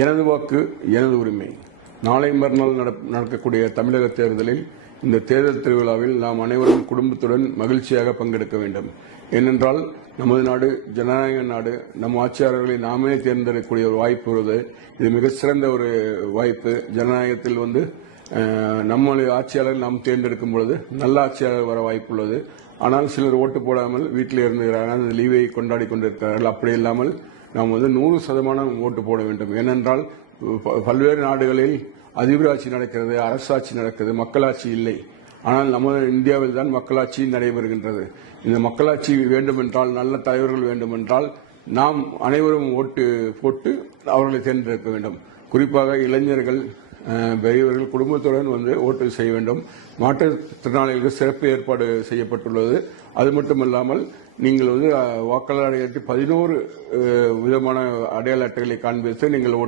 எனது வாக்கு எனது உரிமை. நாளை மறுநாள் நடக்கக்கூடிய தமிழக தேர்தலில் இந்த தேர்தல் திருவிழாவில் நாம் அனைவரும் குடும்பத்துடன் மகிழ்ச்சியாக பங்கெடுக்க வேண்டும். ஏனென்றால் நமது நாடு ஜனநாயக நாடு. நம் ஆட்சியாளர்களை நாமே தேர்ந்தெடுக்கக்கூடிய ஒரு வாய்ப்பு உள்ளது. இது மிக சிறந்த ஒரு வாய்ப்பு. ஜனநாயகத்தில் நம்முடைய ஆட்சியாளர்கள் நாம் தேர்ந்தெடுக்கும் பொழுது நல்ல ஆட்சியாளர் வர வாய்ப்பு உள்ளது. ஆனால் சிலர் ஓட்டு போடாமல் வீட்டில் இருந்துகிறார்கள், அந்த லீவை கொண்டாடி கொண்டிருக்கிறார்கள். அப்படி இல்லாமல் நாம் 100% ஓட்டு போட வேண்டும். ஏனென்றால் பல்வேறு நாடுகளில் அதிபராட்சி நடக்கிறது, அரசாட்சி நடக்கிறது, மக்களாட்சி இல்லை. ஆனால் நம்ம இந்தியாவில் தான் மக்களாட்சி நடைபெறுகின்றது. இந்த மக்களாட்சி வேண்டுமென்றால், நல்ல தலைவர்கள் வேண்டுமென்றால் நாம் அனைவரும் ஓட்டு போட்டு அவர்களை தேர்ந்தெடுக்க வேண்டும். குறிப்பாக இளைஞர்கள், பெரியவர்கள் குடும்பத்துடன் ஓட்டு செய்ய வேண்டும். மாற்றுத்திறனாளிகளுக்கு சிறப்பு ஏற்பாடு செய்யப்பட்டுள்ளது. அது மட்டுமல்லாமல் நீங்கள் வாக்காளர் அட்டையை 11 விதமான அடையாள அட்டைகளை காண்பித்து நீங்கள்